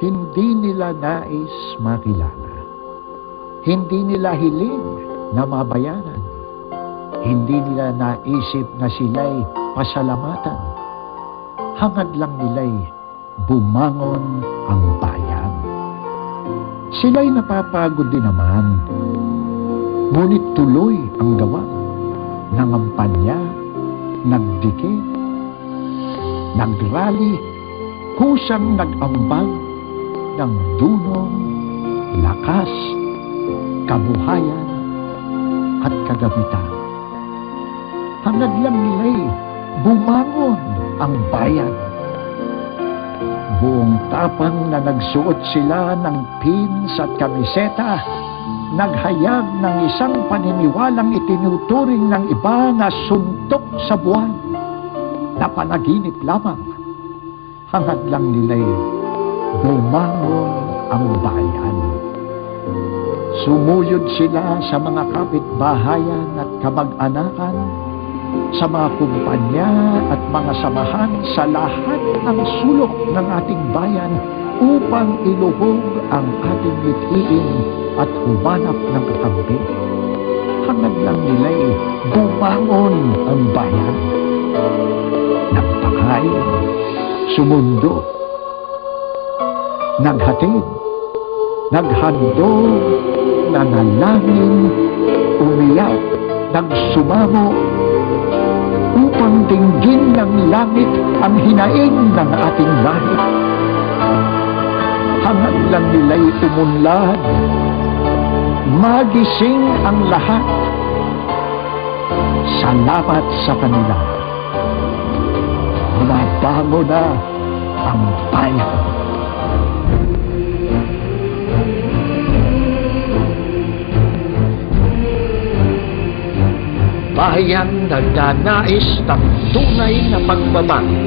Hindi nila nais makilala. Hindi nila hiling na mabayaran. Hindi nila naisip na sila'y pasalamatan. Hangad lang nila'y bumangon ang bayan. Sila'y napapagod din naman. Ngunit tuloy ang gawa. Nangampanya, nagdikit, nagrally, kusang nag-ambag ng dunong, lakas, kabuhayan, at kagamitan. Hangad lang nila'y bumangon ang bayan. Buong tapang na nagsuot sila ng pins at kamiseta, naghayag ng isang paniniwalang itinuturing ng iba na suntok sa buwan, na panaginip lamang. Hangad lang nila'y bumangon ang bayan. Sumuyod sila sa mga kapitbahayan at kamag-anakan, sa mga kumpanya at mga samahan sa lahat ng sulok ng ating bayan upang iluhog ang ating mithiin at humanap ng kakampi. Hangad lang nila'y bumangon ang bayan. Nagpakain, sumundo, naghatid, naghandog, nanalangin, umiyak, nagsumamo, upang dinggin ng langit ang hinaing ng ating lahi. Hangad lang nila'y umunlad, magising ang lahat. Salamat sa kanila. Mabago na ang bayan. Bayang nagdanais ng tunay na pagbabago.